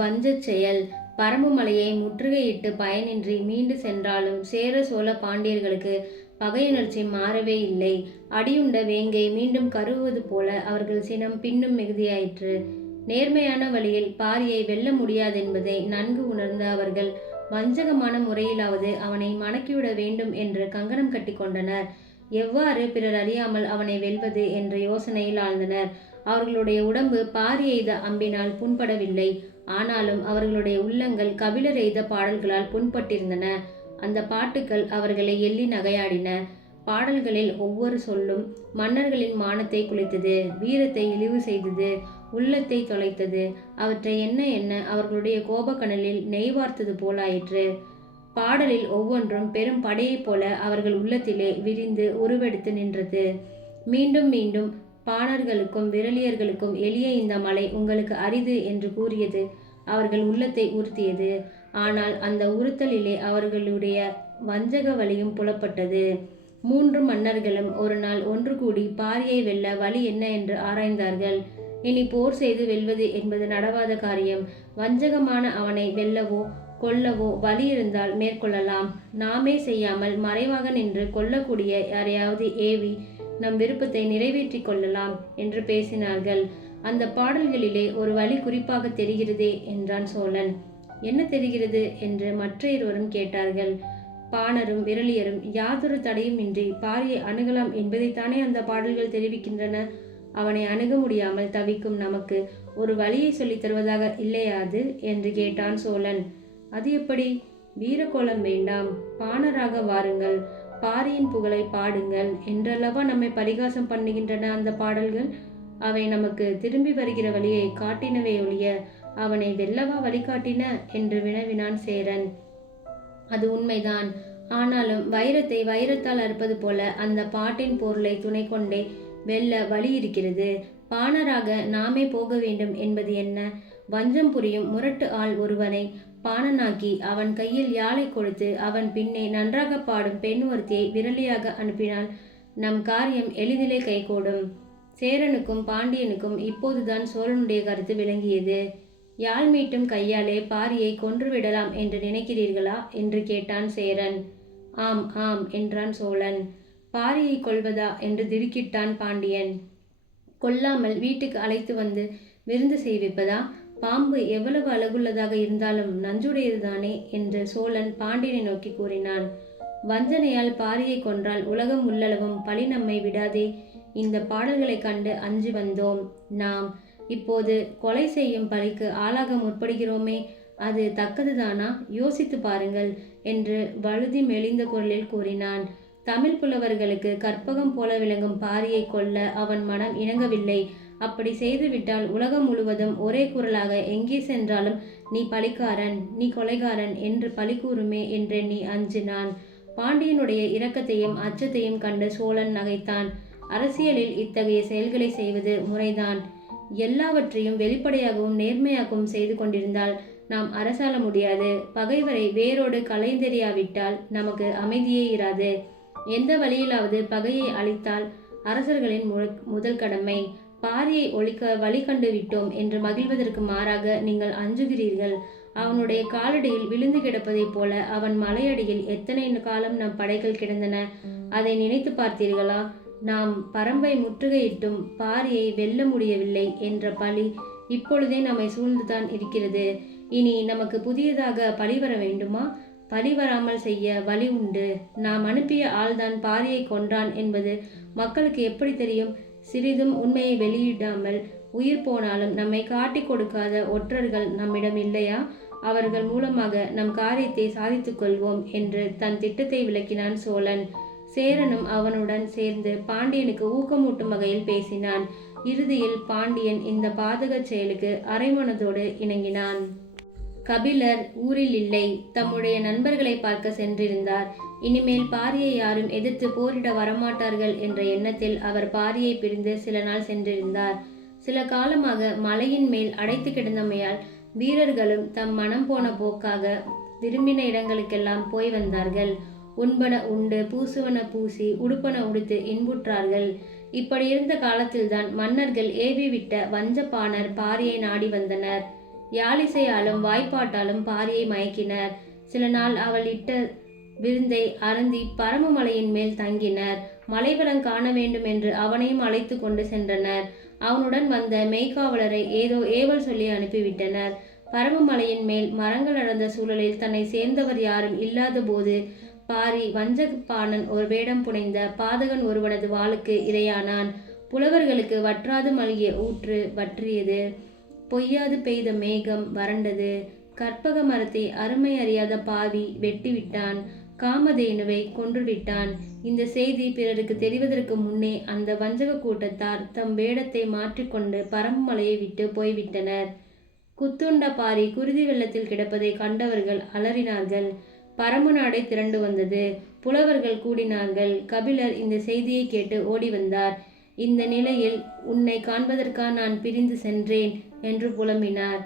வஞ்சச் செயல். பரம்பு மலையை முற்றுகையிட்டு பயனின்றி மீண்டு சென்றாலும் சேர சோழ பாண்டியர்களுக்கு பகையுணர்ச்சி மாறவே இல்லை. அடியுண்ட வேங்கை மீண்டும் கருவுவது போல அவர்கள் சினம் பின்னும் மிகுதியாயிற்று. நேர்மையான வழியில் பாரியை வெல்ல முடியாதென்பதை நன்கு உணர்ந்த அவர்கள் வஞ்சகமான முறையிலாவது அவனை மணக்கிவிட வேண்டும் என்று கங்கணம் கட்டி கொண்டனர். எவ்வாறு பிறர் அறியாமல் அவனை வெல்வது என்ற யோசனையில் ஆழ்ந்தனர். அவர்களுடைய உடம்பு பாரி எய்த அம்பினால் புண்படவில்லை. ஆனாலும் அவர்களுடைய உள்ளங்கள் கபிலர் எய்த பாடல்களால் புண்பட்டிருந்தன. அந்த பாட்டுக்கள் அவர்களை எள்ளி நகையாடின. பாடல்களில் ஒவ்வொரு சொல்லும் மன்னர்களின் மானத்தை குலைத்தது வீரத்தை இழிவு செய்தது உள்ளத்தை தொலைத்தது. அவற்றை என்ன என்ன அவர்களுடைய கோபக்கணலில் நெய்வார்த்தது போலாயிற்று பாடலில் ஒவ்வொன்றும் பெரும் படையைப் போல அவர்கள் உள்ளத்திலே விரிந்து உருவெடுத்து நின்றது. மீண்டும் மீண்டும் பாணர்களுக்கும் விரலியர்களுக்கும் எளிய இந்த மலை உங்களுக்கு அரிது என்று கூறியது. அவர்கள் உள்ளத்தை உறுத்தியது. ஆனால் அந்த உறுத்தலிலே அவர்களுடைய வஞ்சக வழியும் புலப்பட்டது. மூன்று மன்னர்களும் ஒரு நாள் ஒன்று கூடி பாரியை வெல்ல வழி என்ன என்று ஆராய்ந்தார்கள். இனி போர் செய்து வெல்வது என்பது நடவாத காரியம். வஞ்சகமான அவனை வெல்லவோ கொல்லவோ வழி இருந்தால் மேற்கொள்ளலாம். நாமே செய்யாமல் மறைவாக நின்று கொல்லக்கூடிய யாரையாவது ஏவி நம் விருப்பத்தை நிறைவேற்றிக் கொள்ளலாம் என்று பேசினார்கள். அந்த பாடல்களிலே ஒரு வழி குறிப்பாக தெரிகிறதே என்றான் சோழன். என்ன தெரிகிறது? என்று மற்ற இருவரும் கேட்டார்கள். பாணரும் விரலியரும் யாதொரு தடையுமின்றி பாரியை அணுகலாம் என்பதைத்தானே அந்த பாடல்கள் தெரிவிக்கின்றன? அவனை அணுக முடியாமல் தவிக்கும் நமக்கு ஒரு வழியை சொல்லித் தருவதாக இல்லையாது? என்று கேட்டான் சோழன். அது எப்படி? வீரகோலம் வேண்டாம். பாணராக வாருங்கள். பாரியின் புகழை பாடுங்கள். என்றல்லவா நம்மை பரிகாசம் பண்ணுகின்றன அந்த பாடல்கள்? அவை நமக்கு திரும்பி வருகிற வழியை காட்டினவே ஒழிய அவனை வெல்லவா வழிகாட்டின? என்று வினவினான் சேரன். அது உண்மைதான். ஆனாலும் வைரத்தை வைரத்தால் அறுப்பது போல அந்த பாட்டின் பொருளை துணை கொண்டே வெல்ல வழி இருக்கிறது. பாணராக நாமே போக வேண்டும் என்பது என்ன? வஞ்சம் புரியும் முரட்டு ஆள் ஒருவனை பாணனாக்கி அவன் கையில் யாழை கொடுத்து அவன் பின்னே நன்றாக பாடும் பெண் ஒருத்தியை விரலியாக அனுப்பினால் நம் காரியம் எளிதிலே கைகூடும். சேரனுக்கும் பாண்டியனுக்கும் இப்போதுதான் சோழனுடைய கருத்து விளங்கியது. யாழ் மீட்டும் கையாலே பாரியை கொன்றுவிடலாம் என்று நினைக்கிறீர்களா? என்று கேட்டான் சேரன். ஆம் ஆம் என்றான் சோழன். பாரியை கொல்வதா? என்று திடுக்கிட்டான் பாண்டியன். கொல்லாமல் வீட்டுக்கு அழைத்து வந்து விருந்து செய்விப்பதா? பாம்பு எவ்வளவு அழகுள்ளதாக இருந்தாலும் நஞ்சுடையதுதானே என்று சோழன் பாண்டியனை நோக்கி கூறினான். வஞ்சனையால் பாரியை கொன்றால் உலகம் உள்ளளவும் பழி நம்மை விடாதே. இந்த பாடல்களைக் கண்டு அஞ்சு வந்தோம். நாம் இப்போது கொலை செய்யும் பழிக்கு ஆளாக முற்படுகிறோமே அது தக்கதுதானா? யோசித்து பாருங்கள் என்று வழுதி மெலிந்த குரலில் கூறினான். தமிழ் புலவர்களுக்கு கற்பகம் போல விளங்கும் பாரியை கொல்ல அவன் மனம் இணங்கவில்லை. அப்படி செய்துவிட்டால் உலகம் முழுவதும் ஒரே குரலாக எங்கே சென்றாலும் நீ பழிக்காரன் நீ கொலைகாரன் என்று பழி கூறுமே நீ அஞ்சினான். பாண்டியனுடைய இரக்கத்தையும் அச்சத்தையும் கண்டு சோழன் நகைத்தான். அரசியலில் இத்தகைய செயல்களை செய்வது முறைதான். எல்லாவற்றையும் வெளிப்படையாகவும் நேர்மையாகவும் செய்து கொண்டிருந்தால் நாம் அரசாள முடியாது. பகைவரை வேரோடு கலைந்தெறியாவிட்டால் நமக்கு அமைதியே இராது. எந்த வழியிலாவது பகையை அழித்தால் அரசர்களின் முதல் கடமை. பாரியை ஒழிக்க வழி கண்டு விட்டோம் என்று மகிழ்வதற்கு மாறாக நீங்கள் அஞ்சுகிறீர்கள். அவனுடைய காலடியில் விழுந்து கிடப்பதைப் போல அவன் மலையடியில் எத்தனை காலம் நம் படைகள் கிடந்தன? அதை நினைத்து பார்த்தீர்களா? நாம் பரம்பை முற்றுகையிட்டும் பாரியை வெல்ல முடியவில்லை என்ற பழி இப்பொழுதே நம்மை சூழ்ந்துதான் இருக்கிறது. இனி நமக்கு புதியதாக பழி வர வேண்டுமா? பழி வராமல் செய்ய வழி உண்டு. நாம் அனுப்பிய ஆள்தான் பாரியை கொன்றான் என்பது மக்களுக்கு எப்படி தெரியும்? சிறிதும் உண்மையை வெளியிடாமல் உயிர் போனாலும் நம்மை காட்டிக் கொடுக்காத ஒற்றர்கள் நம்மிடம் இல்லையா? அவர்கள் மூலமாக நம் காரியத்தை சாதித்துக் கொள்வோம் என்று தன் திட்டத்தை விளக்கினான் சோழன். சேரனும் அவனுடன் சேர்ந்து பாண்டியனுக்கு ஊக்கமூட்டும் வகையில் பேசினான். இறுதியில் பாண்டியன் இந்த பாதகச் செயலுக்கு அரைமனதோடு இணங்கினான். கபிலர் ஊரில் இல்லை தம்முடைய நண்பர்களை பார்க்க சென்றிருந்தார். இனிமேல் பாரியை யாரும் எதிர்த்து போரிட வரமாட்டார்கள் என்ற எண்ணத்தில் அவர் பாரியை பிரிந்து சில நாள் சென்றிருந்தார். சில காலமாக மலையின் மேல் அடைத்து கிடந்தமையால் வீரர்களும் தம் மனம் போன போக்காக விரும்பின இடங்களுக்கெல்லாம் போய் வந்தார்கள். உண்பன உண்டு பூசுவன பூசி உடுப்பன உடுத்து இன்புற்றார்கள். இப்படி இருந்த காலத்தில்தான் மன்னர்கள் ஏவி விட்ட வஞ்சப்பாணர் பாரியை நாடி வந்தனர். யாழிசையாலும் வாய்ப்பாட்டாலும் பாரியை மயக்கினர். சில நாள் அவள் இட்ட விருந்தை அருந்தி பரமமலையின் மேல் தங்கினர். மலைவளம் காண வேண்டும் என்று அவனையும் அழைத்து கொண்டு சென்றனர். அவனுடன் வந்த மெய்காவலரை ஏதோ ஏவல் சொல்லி அனுப்பிவிட்டனர். பரமமலையின் மேல் மரங்கள் அடர்ந்த சூழலில் தன்னை சேர்ந்தவர் யாரும் இல்லாத போது பாரி வஞ்சகப்பாணன் ஒரு வேடம் புனைந்த பாதகன் ஒருவனது வாளுக்கு இரையானான். புலவர்களுக்கு வற்றாது மல்கிய ஊற்று வற்றியது. பொய்யாது பெய்த மேகம் வறண்டது. கற்பக மரத்தை அருமை அறியாத பாவி வெட்டிவிட்டான். காமதேனுவை கொன்றுவிட்டான். இந்த செய்தி பிறருக்கு தெரிவதற்கு முன்னே அந்த வஞ்சக கூட்டத்தார் தம் வேடத்தை மாற்றிக்கொண்டு பரமமலையை விட்டு போய்விட்டனர். குத்துண்ட பாரி குருதி வெள்ளத்தில் கிடப்பதை கண்டவர்கள் அலறினார்கள். பரம நாடை திரண்டு வந்தது. புலவர்கள் கூடினார்கள். கபிலர் இந்த செய்தியை கேட்டு ஓடி வந்தார். இந்த நிலையில் உன்னை காண்பதற்காக நான் பிரிந்து சென்றேன் என்று புலம்பினார்.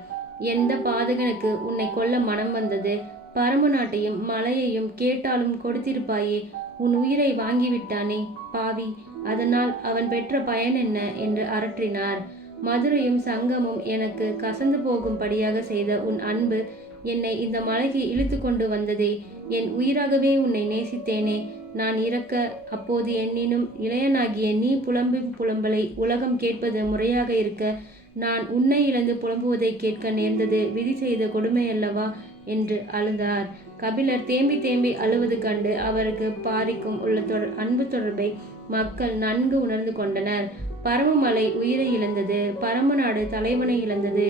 எந்த பாதகனுக்கு உன்னை கொல்ல மனம் வந்தது? பரம்பு நாட்டையும் மலையையும் கேட்டாலும் கொடுத்திருப்பாயே உன் உயிரை வாங்கிவிட்டானே பாவி. அதனால் அவன் பெற்ற பயன் என்ன? என்று அரற்றினார். மதுரையும் சங்கமும் எனக்கு கசந்து போகும்படியாக செய்த உன் அன்பு என்னை இந்த மலைக்கு இழுத்து கொண்டு வந்ததே. என் உயிராகவே உன்னை நேசித்தேனே. நான் இறக்க அப்போது என்னினும் இளையனாகிய நீ புலம்பும் புலம்பலை உலகம் கேட்பது முறையாக இருக்க நான் உன்னை இழந்து புலம்புவதை கேட்க நேர்ந்தது விதி செய்த கொடுமை அல்லவா என்று அழுதார். கபிலர் தேம்பி தேம்பி அழுவது கண்டு அவருக்கு பாரிக்கும் உள்ள தொடர் அன்பு தொடர்பை மக்கள் நன்கு உணர்ந்து கொண்டனர். பரமமலை உயிரை இழந்தது பரமநாடு தலைவனை இழந்தது.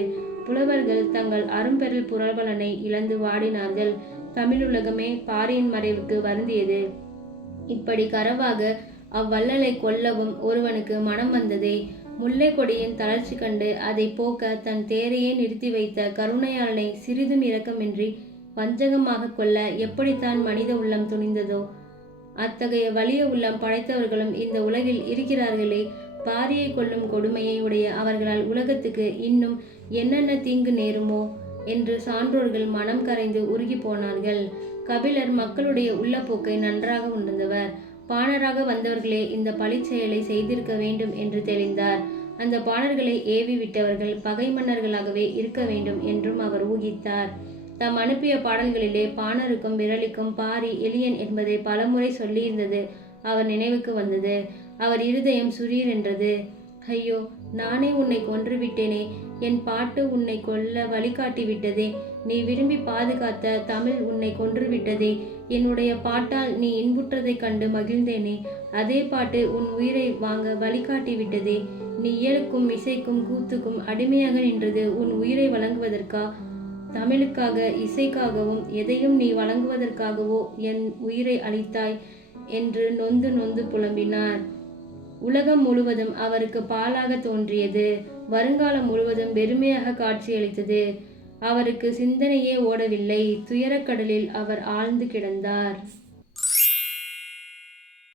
புலவர்கள் தங்கள் அரும்பெருள் புரவலனை இழந்து வாடினார்கள். தமிழுலகமே பாரியின் மறைவுக்கு வருந்தியது. இப்படி கரவாக அவ்வள்ளலை கொல்லவும் ஒருவனுக்கு மனம் வந்ததே முல்லை கொடியின் தளர்ச்சி கண்டு அதை போக்க தன் தேரையே நிறுத்தி வைத்த கருணையாளனை சிறிதும் இரக்கமின்றி வஞ்சகமாக கொள்ள எப்படித்தான் மனித உள்ளம் துணிந்ததோ அத்தகைய வலிய உள்ளம் படைத்தவர்களும் இந்த உலகில் இருக்கிறார்களே. பாரியை கொள்ளும் கொடுமையை உடைய அவர்களால் உலகத்துக்கு இன்னும் என்னென்ன தீங்கு நேருமோ என்று சான்றோர்கள் மனம் கரைந்து உருகி போனார்கள். கபிலர் மக்களுடைய உள்ளப்போக்கை நன்றாக உணர்ந்தவர். பாணராக வந்தவர்களே இந்த பழிச்செயலை செய்திருக்க வேண்டும் என்று தெளிந்தார். அந்த பாணர்களை ஏவி விட்டவர்கள் பகை மன்னர்களாகவே இருக்க வேண்டும் என்றும் அவர் ஊகித்தார். தாம் அனுப்பிய பாடல்களிலே பாணருக்கும் விரலிக்கும் பாரி எலியன் என்பதை பலமுறை சொல்லியிருந்தது அவர் நினைவுக்கு வந்தது. அவர் இருதயம் சுரீர் என்றது. ஐயோ நானே உன்னை கொன்று விட்டேனே என் பாட்டு உன்னை கொல்ல வழிகாட்டி விட்டதே நீ விரும்பி பாதுகாத்த தமிழ் உன்னை கொன்றுவிட்டதே. என்னுடைய பாட்டால் நீ இன்புற்றதைக் கண்டு மகிழ்ந்தேனே. அதே பாட்டு உன் உயிரை வாங்க வழிகாட்டி விட்டதே. நீ இயலுக்கும் இசைக்கும் கூத்துக்கும் அடிமையாக நின்றது உன் உயிரை வழங்குவதற்கா? தமிழுக்காக இசைக்காகவும் எதையும் நீ வழங்குவதற்காகவோ என் உயிரை அளித்தாய் என்று நொந்து நொந்து புலம்பினார். உலகம் முழுவதும் அவருக்கு பாலாக தோன்றியது. வருங்காலம் முழுவதும் வெறுமையாக காட்சியளித்தது. அவருக்கு சிந்தனையே ஓடவில்லை. துயரக்கடலில் அவர் ஆழ்ந்து கிடந்தார்.